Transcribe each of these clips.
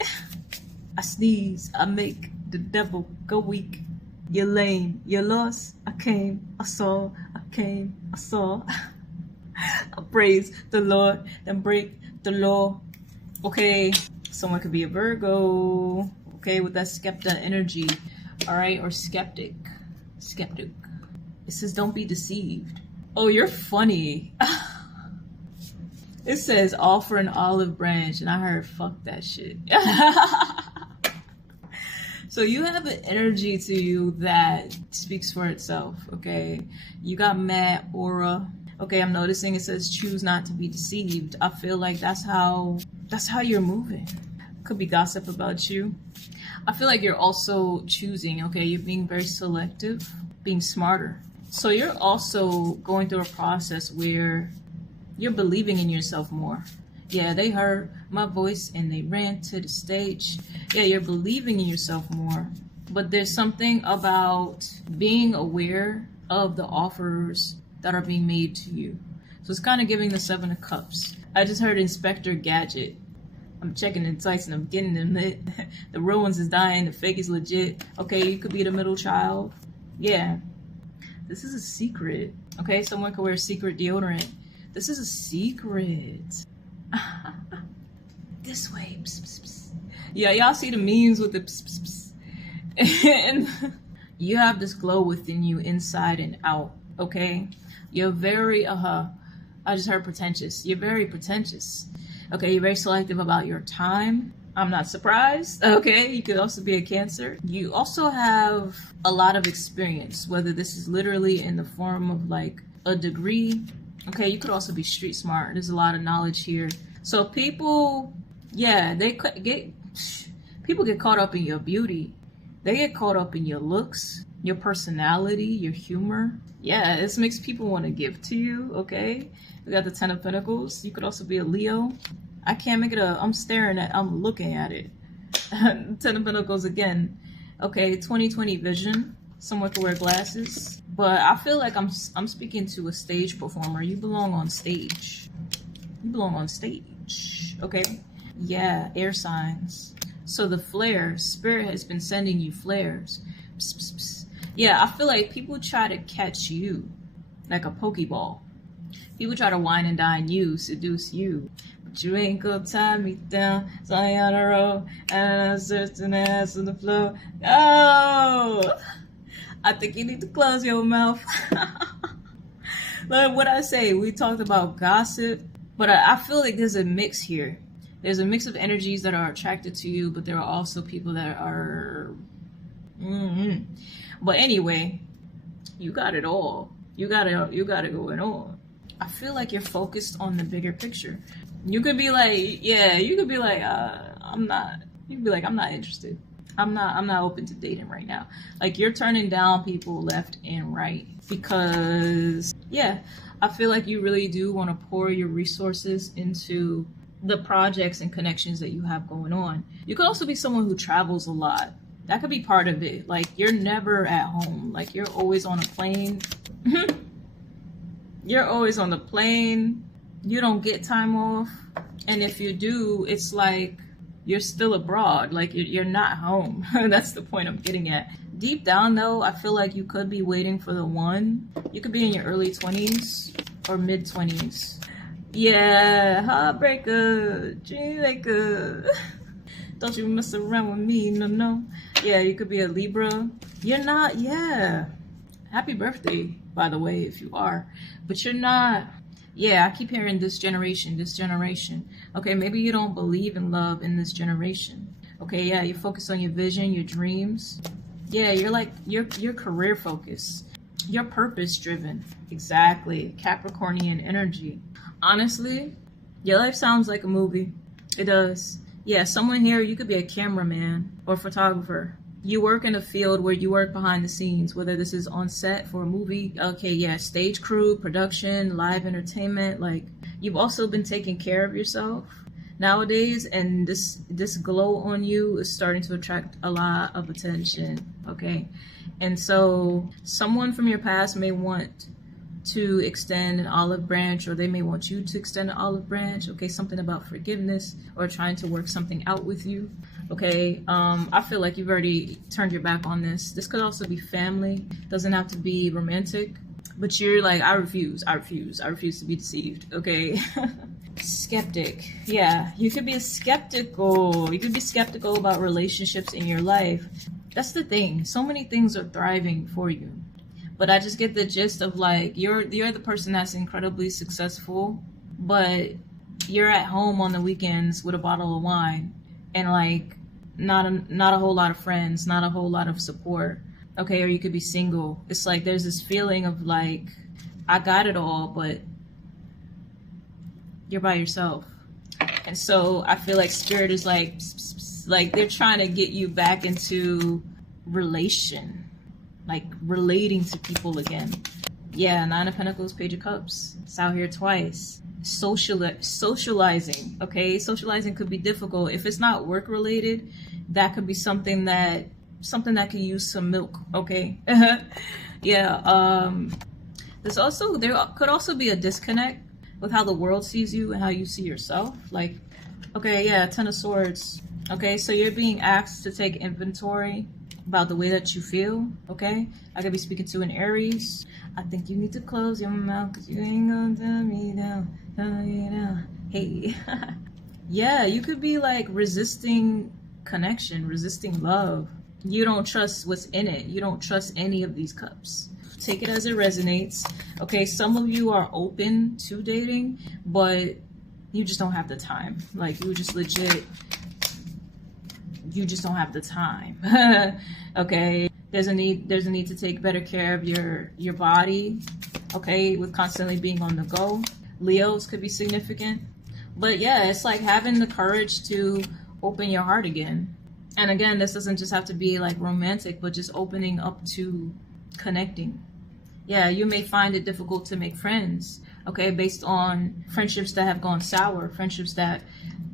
I sneeze, I make the devil go weak. You're lame, you're lost. I came, I saw, I came, I saw. I praise the Lord, then break the law. Okay, someone could be a Virgo. Okay, with that skepta energy. All right, or skeptic. Skeptic. It says, don't be deceived. Oh, you're funny. It says, offer an olive branch, and I heard, fuck that shit. So you have an energy to you that speaks for itself, okay? You got mad aura. Okay, I'm noticing it says choose not to be deceived. I feel like that's how you're moving. Could be gossip about you. I feel like you're also choosing, okay? You're being very selective, being smarter. So you're also going through a process where you're believing in yourself more. Yeah, they heard my voice and they ran to the stage. Yeah, you're believing in yourself more. But there's something about being aware of the offers that are being made to you. So it's kind of giving the 7 of Cups. I just heard Inspector Gadget. I'm checking the sites and I'm getting them lit. The real ones is dying, the fake is legit. Okay, you could be the middle child. Yeah. This is a secret. Okay, someone could wear secret deodorant. This is a secret. This way. Psst, psst, psst. Yeah, y'all see the memes with the psst, psst, psst. And you have this glow within you, inside and out. Okay, you're very I just heard pretentious. You're very pretentious. Okay, you're very selective about your time. I'm not surprised. Okay, you could also be a Cancer. You also have a lot of experience, whether this is literally in the form of like a degree. Okay, you could also be street smart. There's a lot of knowledge here. So people, yeah, people get caught up in your beauty. They get caught up in your looks, your personality, your humor. Yeah, this makes people want to give to you, okay? We got the 10 of Pentacles. You could also be a Leo. I can't make it I'm looking at it. 10 of Pentacles again. Okay, 20/20 vision. Someone could wear glasses. But I feel like I'm speaking to a stage performer. You belong on stage. You belong on stage, okay? Yeah, air signs. So the flare, Spirit has been sending you flares. Psst, psst, psst. Yeah, I feel like people try to catch you like a Pokeball. People try to wine and dine you, seduce you. But you ain't gonna tie me down, so I on a roll, and I'm certain ass on the floor. Oh! I think you need to close your mouth. Like what I say, we talked about gossip, but I feel like there's a mix here. There's a mix of energies that are attracted to you, but there are also people that are... But anyway, you got it all. You got it going on. I feel like you're focused on the bigger picture. You could be like, yeah, you could be like, I'm not interested. I'm not open to dating right now. Like you're turning down people left and right because, yeah, I feel like you really do want to pour your resources into the projects and connections that you have going on. You could also be someone who travels a lot. That could be part of it. Like you're never at home. Like you're always on a plane. You're always on the plane. You don't get time off. And if you do, it's like you're still abroad. Like you're not home. That's the point I'm getting at. Deep down though, I feel like you could be waiting for the one. You could be in your early 20s or mid 20s. Yeah, heartbreaker, dreammaker. Don't you mess around with me, no. Yeah, you could be a Libra. You're not, yeah. Happy birthday, by the way, if you are. But you're not, yeah, I keep hearing this generation. Okay, maybe you don't believe in love in this generation. Okay, yeah, you focus on your vision, your dreams. Yeah, you're like, you're career focused. You're purpose driven. Exactly, Capricornian energy. Honestly, your life sounds like a movie. It does. Yeah, someone here, you could be a cameraman or photographer. You work in a field where you work behind the scenes, whether this is on set for a movie. Okay, yeah, stage crew, production, live entertainment. Like, you've also been taking care of yourself nowadays, and this glow on you is starting to attract a lot of attention, okay? And so someone from your past may want to extend an olive branch, or they may want you to extend an olive branch, okay? Something about forgiveness or trying to work something out with you. Okay, I feel like you've already turned your back on this. This could also be family, doesn't have to be romantic, but you're like, I refuse to be deceived. Okay. Skeptic. Yeah, you could be skeptical. You could be skeptical about relationships in your life. That's the thing. So many things are thriving for you. But I just get the gist of like, you're the person that's incredibly successful, but you're at home on the weekends with a bottle of wine and like not a whole lot of friends, not a whole lot of support. Okay, or you could be single. It's like there's this feeling of like, I got it all, but you're by yourself. And so I feel like spirit is like they're trying to get you back into relation, like relating to people again. Yeah, Nine of Pentacles, Page of Cups. It's out here twice. Socializing, okay? Socializing could be difficult. If it's not work related, that could be something that could use some milk, okay? Yeah, there could also be a disconnect with how the world sees you and how you see yourself. Like, okay, yeah, Ten of Swords. Okay, so you're being asked to take inventory about the way that you feel, okay? I could be speaking to an Aries. I think you need to close your mouth because you ain't gonna tell me down. Hey. Yeah, you could be like resisting connection, resisting love. You don't trust what's in it. You don't trust any of these cups. Take it as it resonates. Okay, some of you are open to dating, but you just don't have the time. Like, you just legit, you just don't have the time. Okay, there's a need to take better care of your body, okay, with constantly being on the go. Leos could be significant, but yeah, it's like having the courage to open your heart again. And again, this doesn't just have to be like romantic, but just opening up to connecting. Yeah, you may find it difficult to make friends, okay, based on friendships that have gone sour, friendships that,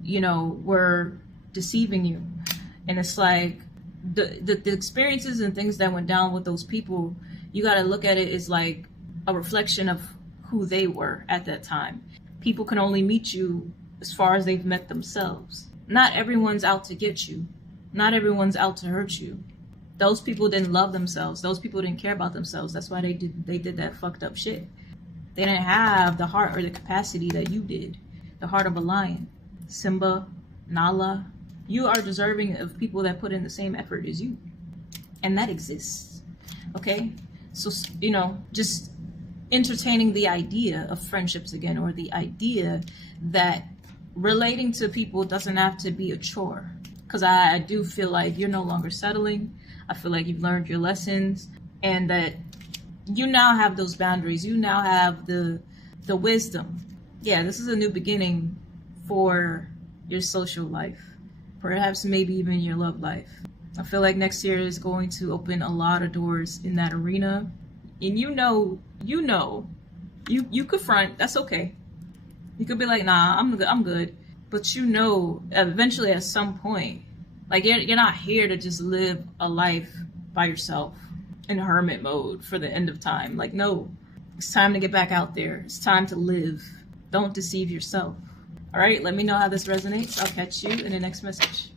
you know, were deceiving you. And it's like the experiences and things that went down with those people, you got to look at it as like a reflection of who they were at that time. People can only meet you as far as they've met themselves. Not everyone's out to get you. Not everyone's out to hurt you. Those people didn't love themselves. Those people didn't care about themselves. That's why they did that fucked up shit. They didn't have the heart or the capacity that you did. The heart of a lion. Simba, Nala. You are deserving of people that put in the same effort as you. And that exists. Okay? So, you know, just entertaining the idea of friendships again, or the idea that relating to people doesn't have to be a chore. Because I do feel like you're no longer settling. I feel like you've learned your lessons, and that you now have those boundaries. You now have the wisdom. Yeah, this is a new beginning for your social life. Perhaps maybe even your love life. I feel like next year is going to open a lot of doors in that arena. And you could front, that's okay. You could be like, nah, I'm good. But you know, eventually at some point, like you're not here to just live a life by yourself in hermit mode for the end of time. Like, no, it's time to get back out there. It's time to live. Don't deceive yourself. All right, let me know how this resonates. I'll catch you in the next message.